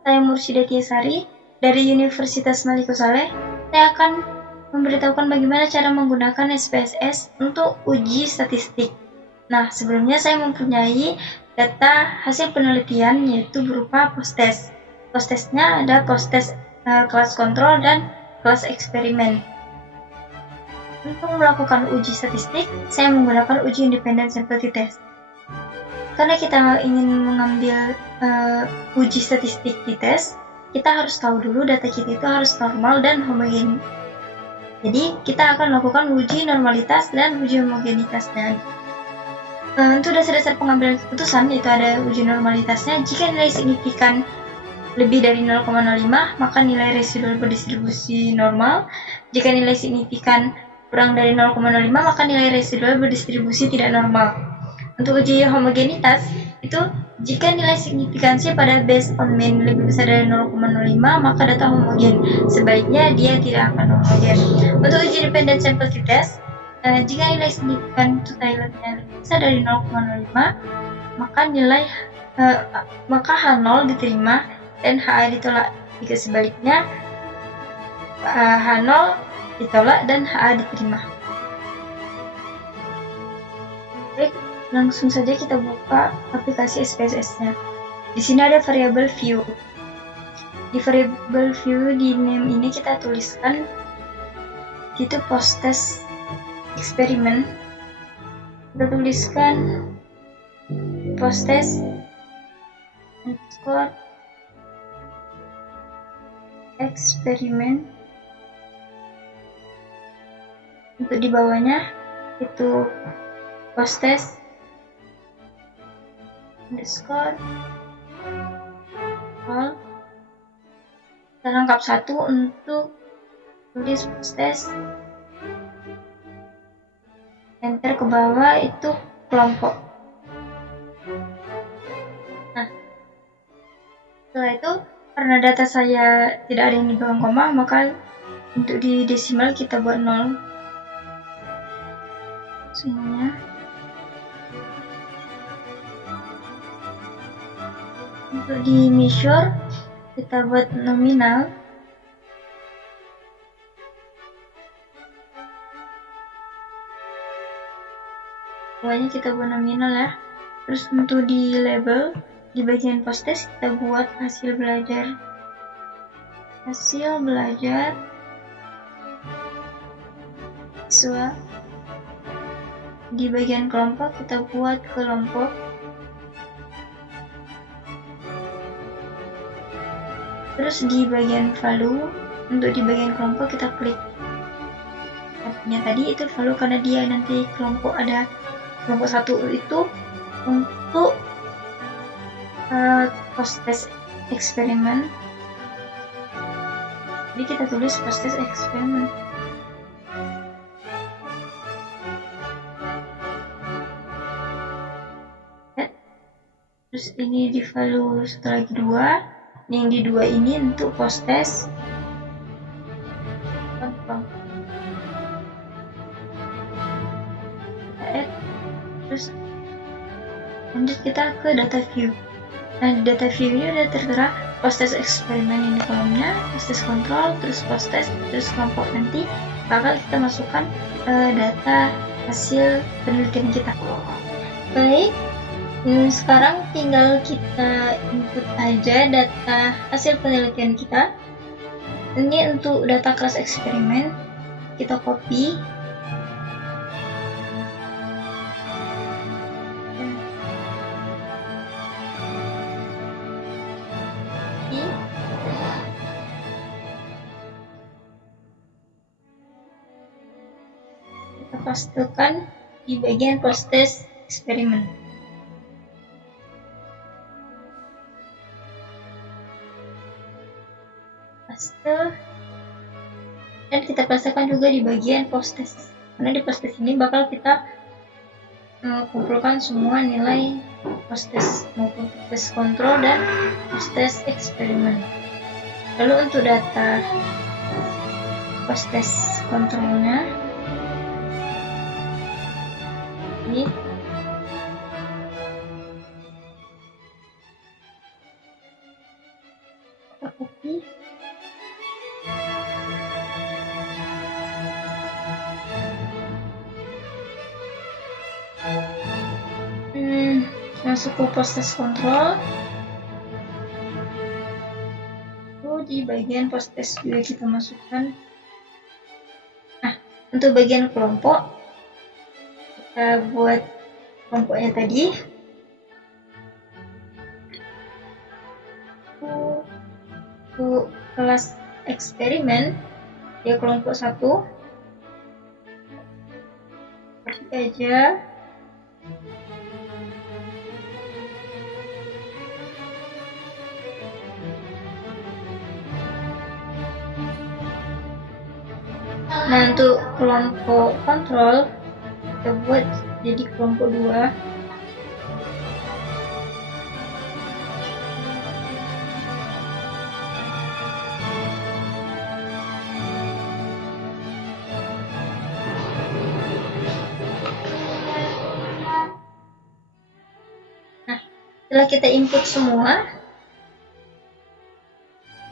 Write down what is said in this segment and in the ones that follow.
saya Mursyida Tiasari dari Universitas Maliko Saleh. Saya akan memberitahukan bagaimana cara menggunakan SPSS untuk uji statistik. Nah, sebelumnya saya mempunyai data hasil penelitian yaitu berupa post-test. Post-testnya ada post-test kelas kontrol dan kelas eksperimen. Untuk melakukan uji statistik, saya menggunakan uji independent sample t-test. Karena kita ingin mengambil uji statistik t-test, kita harus tahu dulu data kita itu harus normal dan homogen. Jadi, kita akan melakukan uji normalitas dan uji homogenitasnya. Untuk dasar-dasar pengambilan keputusan, yaitu ada uji normalitasnya, jika nilai signifikan lebih dari 0,05, maka nilai residual berdistribusi normal. Jika nilai signifikan kurang dari 0,05, maka nilai residual berdistribusi tidak normal. Untuk uji homogenitas, itu jika nilai signifikansi pada based on mean lebih besar dari 0,05, maka data homogen. Sebaliknya, dia tidak akan homogen. Untuk uji independent sample t-test, jika nilai signifikan totalnya lebih besar dari 0,05, maka H0 diterima dan HA ditolak. Jika sebaliknya, H0 ditolak dan HA diterima. Baik, langsung saja kita buka aplikasi SPSS-nya. Di sini ada variabel view. Di variabel view di name ini kita tuliskan itu post-test eksperimen. Kita tuliskan post-test underscore eksperimen. Untuk di bawahnya itu post-test underscore all. Kita lengkap satu untuk tulis post-test, enter ke bawah itu kelompok. Nah, setelah itu karena data saya tidak ada yang di bawah koma, maka untuk di desimal kita buat 0 semuanya. Untuk di measure kita buat nominal. Pokoknya kita buat nominal ya. Terus untuk di label, di bagian post-test kita buat hasil belajar. Hasil belajar siswa. Di bagian kelompok kita buat kelompok. Terus di bagian value, untuk di bagian kelompok kita klik. Artinya tadi itu value karena dia nanti kelompok ada kelompok 1 itu untuk post-test eksperimen. Jadi kita tulis post-test eksperimen. Terus ini di value setelah lagi 2. Yang di 2 ini untuk post-test kontrol. Kita add. Terus lanjut kita ke data view. Nah, di data view ini udah tertera post-test eksperimen ini kolomnya, post-test kontrol, terus post-test, terus kelompok. Nanti bakal kita masukkan data hasil penelitian kita. Baik, sekarang tinggal kita input aja data hasil penelitian kita. Ini untuk data kelas eksperimen, kita copy. Kita pastekan di bagian post-test eksperimen. Paste, dan kita pastekan juga di bagian post-test. Karena di post-test ini bakal kita kumpulkan semua nilai post-test maupun post-test kontrol dan post-test eksperimen. Lalu untuk data post-test kontrolnya ini kita copy. Masuk ke post-test control. Di bagian post-test juga kita masukkan. Nah, untuk bagian kelompok, kita buat kelompoknya tadi. Untuk kelas eksperimen, dia kelompok 1. Seperti aja. Nah, untuk kelompok kontrol kita buat jadi kelompok 2. Nah, setelah kita input semua,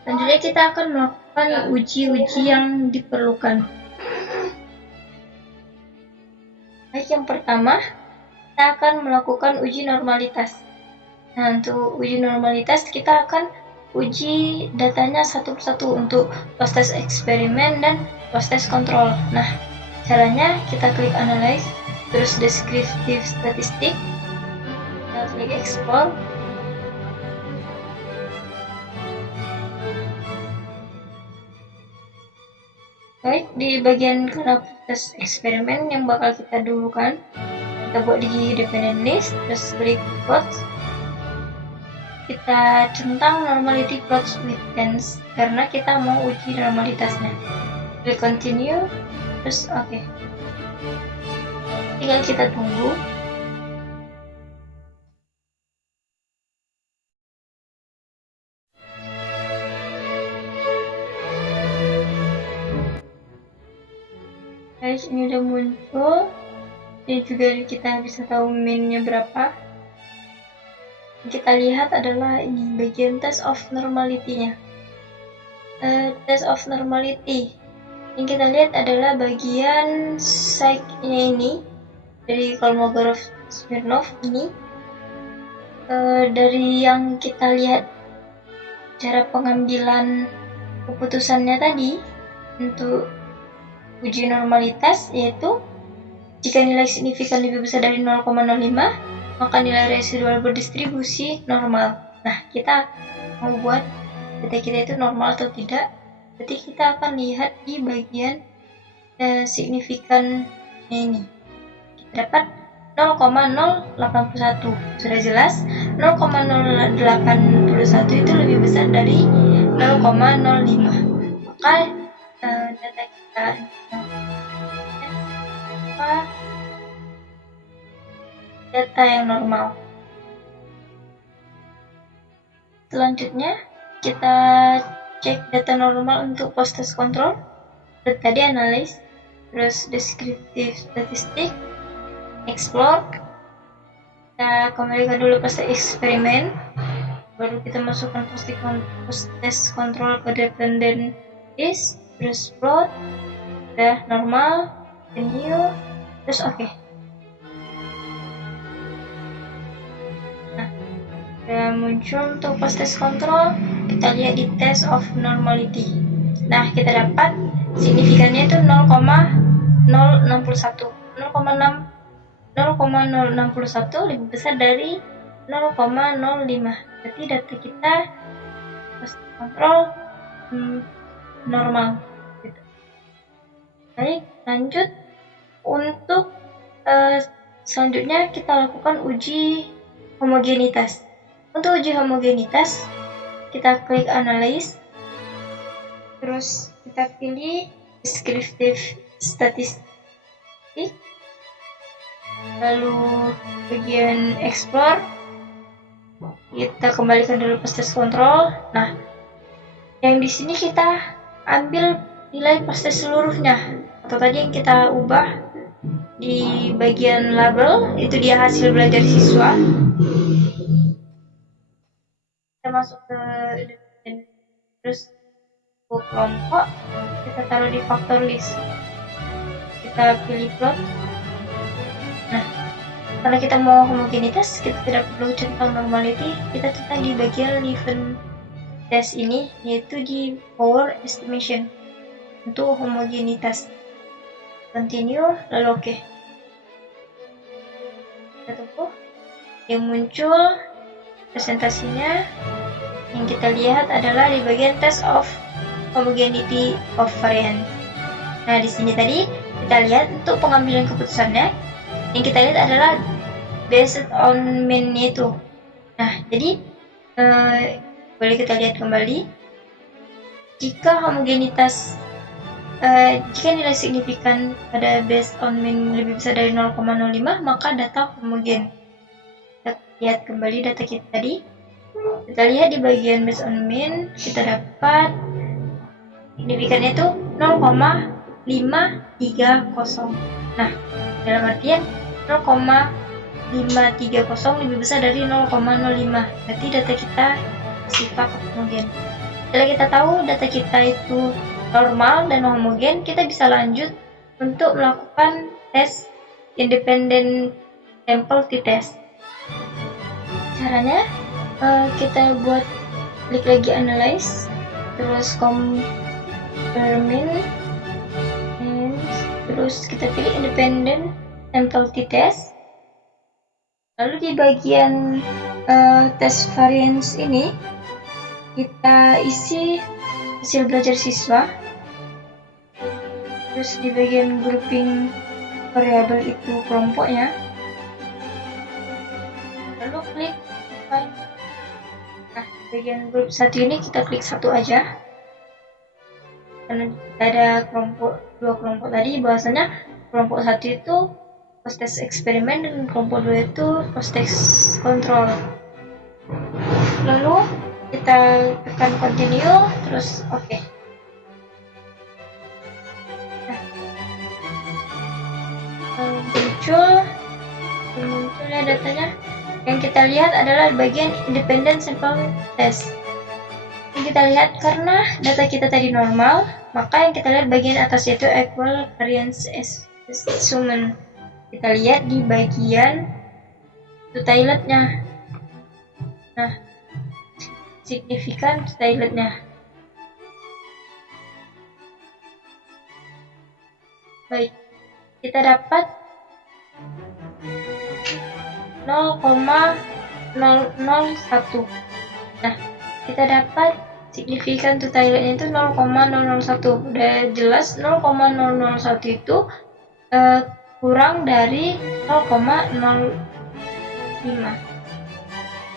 selanjutnya kita akan melakukan uji-uji yang diperlukan. Baik, yang pertama, kita akan melakukan uji normalitas. Nah, untuk uji normalitas, kita akan uji datanya satu persatu untuk post-test eksperimen dan post-test kontrol. Nah, caranya kita klik analyze, terus descriptive statistik, kita klik explore. Baik, di bagian post-test eksperimen yang bakal kita dulukan, kita buat di dependent list, terus klik plots. Kita centang normality plots with tens karena kita mau uji normalitasnya. Klik continue, terus oke. Tinggal kita tunggu. Guys, ini udah muncul. Ini juga kita bisa tahu min-nya berapa. Yang kita lihat adalah ini bagian test of normality-nya. Test of normality. Yang kita lihat adalah bagian psych-nya ini dari Kolmogorov-Smirnov ini. Dari yang kita lihat cara pengambilan keputusannya tadi untuk uji normalitas, yaitu jika nilai signifikan lebih besar dari 0,05, maka nilai residual berdistribusi normal. Nah, kita mau buat data kita itu normal atau tidak. Berarti kita akan lihat di bagian signifikannya ini. Kita dapat 0,081. Sudah jelas 0,081 itu lebih besar dari 0,05. Maka data kita data yang normal. Selanjutnya kita cek data normal untuk post-test control. Tadi analyze, terus descriptive statistik, explore. Kita kembalikan dulu post-test eksperimen, baru kita masukkan post-test control ke dependent list, terus plot, udah normal, continue, terus oke. Nah, udah muncul untuk post-test control. Kita lihat di test of normality. Nah, kita dapat signifikannya itu 0,061. 0,061 lebih besar dari 0,05. Berarti data kita post-test control normal gitu. Baik, lanjut untuk selanjutnya kita lakukan uji homogenitas. Untuk uji homogenitas, kita klik analyze, terus kita pilih descriptive statistik, lalu bagian explore, kita kembalikan dulu post-test control. Nah, yang di sini kita ambil nilai post-test seluruhnya, atau tadi yang kita ubah di bagian label itu dia hasil belajar siswa. Kita masuk ke terus kelompok kita taruh di faktor list, kita pilih plot. Nah, karena kita mau homogenitas, kita tidak perlu centang normality, kita centang di bagian event test ini, yaitu di power estimation untuk homogenitas. Continue, lalu oke. Kita tunggu yang muncul presentasinya. Yang kita lihat adalah di bagian test of homogeneity of variance. Nah, di sini tadi kita lihat untuk pengambilan keputusannya, yang kita lihat adalah based on mean-nya itu. Nah, jadi boleh kita lihat kembali, jika homogenitas jika nilai signifikan pada based on mean lebih besar dari 0,05, maka data homogen. Kita lihat kembali data kita tadi. Kita lihat di bagian based on mean, kita dapat signifikannya itu 0,530. Nah, dalam artian 0,530 lebih besar dari 0,05. Berarti data kita sifat homogen. Setelah kita tahu data kita itu normal dan homogen, kita bisa lanjut untuk melakukan tes independent sample t-test. Caranya kita buat klik lagi analyze, terus compare mean, terus kita pilih independent sample t-test. Lalu di bagian tes variance ini kita isi hasil belajar siswa. Terus di bagian grouping variabel itu kelompoknya. Lalu klik define. Nah, bagian grup 1 ini kita klik 1 aja. Karena ada dua kelompok tadi, bahwasanya kelompok 1 itu post-test eksperimen dan kelompok 2 itu post-test kontrol. Lalu kita tekan continue, terus oke. Nah, munculnya datanya. Yang kita lihat adalah bagian independent sample test. Yang kita lihat karena data kita tadi normal, maka yang kita lihat bagian atas yaitu equal variance estimation. Kita lihat di bagian toiletnya. Nah, signifikan toiletnya. Baik, kita dapat 0,001. Nah, kita dapat signifikan toiletnya itu 0,001. Udah jelas 0,001 itu kurang dari 0,05.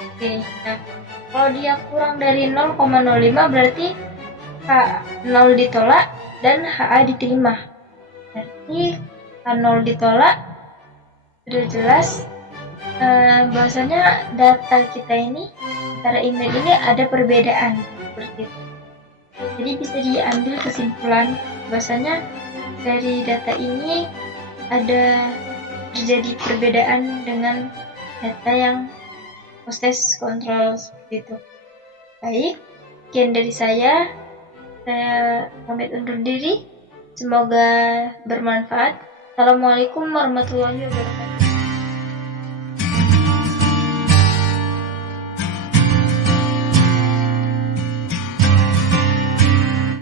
Oke, nah kalau dia kurang dari 0,05 berarti H0 ditolak dan HA diterima. Berarti H0 ditolak, sudah jelas bahwasanya data kita ini antara email ini ada perbedaan seperti itu. Jadi bisa diambil kesimpulan bahwasanya dari data ini ada terjadi perbedaan dengan data yang post-test kontrol seperti itu. Baik, sekian dari saya pamit undur diri. Semoga bermanfaat. Assalamualaikum warahmatullahi wabarakatuh.